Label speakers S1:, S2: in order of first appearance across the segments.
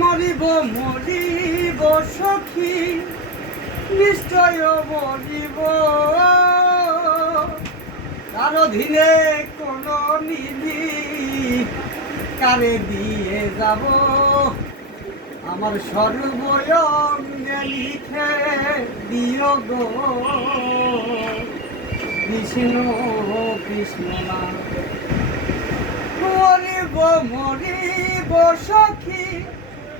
S1: মরিব মরিব সখী, নিশ্চয় মরিব। তার অধীনে কোন নিধি কারে দিয়ে যাব? আমার সর্বয়ঙ্গে লিখে দিও গো। কৃষ্ণ কৃষ্ণ মরিব সখী,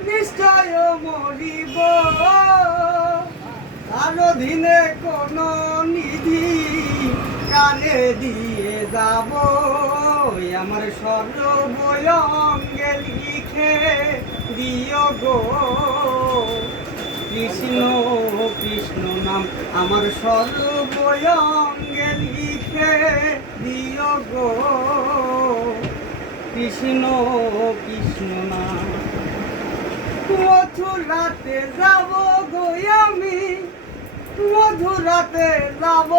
S1: নিশ্চয় মরিব। তার অধীনে কোন নিধি কানে দিয়ে যাব। আমার সর্বয়ঙ্গে লিখে দিও গো। কৃষ্ণ কৃষ্ণ নাম আমার সর্বয়ঙ্গে লিখে দিও গো। কৃষ্ণ কৃষ্ণ নাম মথুরাতে যাব গো আমি মধুরাতে যাব।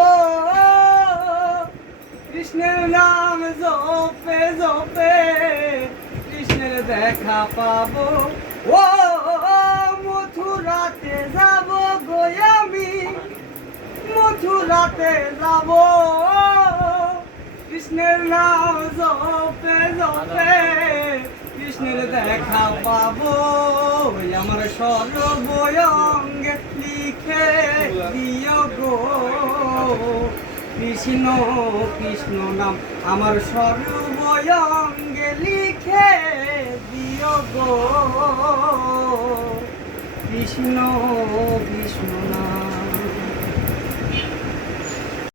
S1: কৃষ্ণের নাম জপে জপে, কৃষ্ণের দেখা পাবো। ও মথুরাতে যাব গো আমি মথুরাতে যাব। কৃষ্ণের নাম জপে জপে কৃষ্ণের দেখা পাবো। আমার সর্বয়ঙ্গে লিখে দিও গো। কৃষ্ণ কৃষ্ণ নাম আমার সর্বয়ঙ্গে লিখে দিও গো। কৃষ্ণ কৃষ্ণ